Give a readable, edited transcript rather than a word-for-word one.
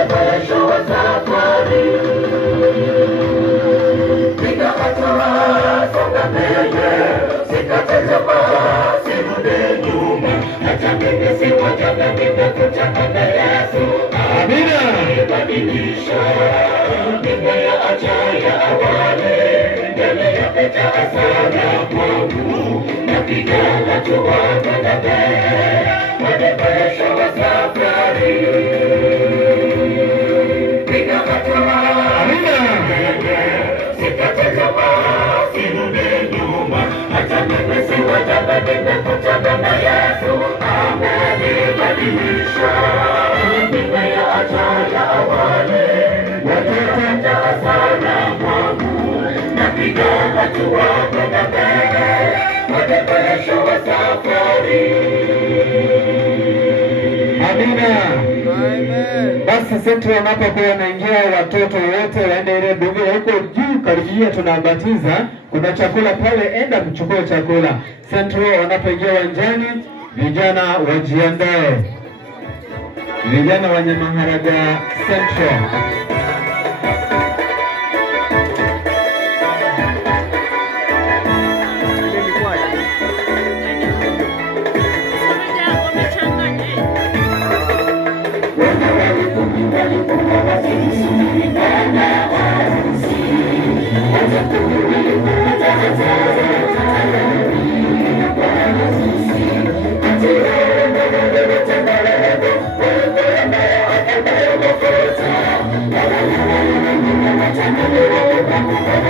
mwisho wa safari. Piga hatua, songa mbele, sikate tamaa, sirudi nyuma. Hata mimi si wajana, nimekutana na Yesu. Amina. Badilisha nimeyaacha ya awali, mbele yapita sana kwangu. Napiga hatua kwenda mbele, hadi mwisho wa safari. Piga hatua, sikate tamaa, sirudi nyuma. Hata mimi si wajana, nimekutana na Yesu. Amenibadilisha nimeyaacha ya awali, yapita sana kwangu. Napiga hatua kwenda mbele, hadi mwisho wa safari. Amina. Basi sisi wanapokuwa wanaingia, watoto wote waende ile Biblia huko juu karibia tunabatiza. Kuna chakula pale, enda mchukue chakula. Central wanapoingia uwanjani, vijana wajiandae. Vijana wa Nyamaharaga Central. Thank you.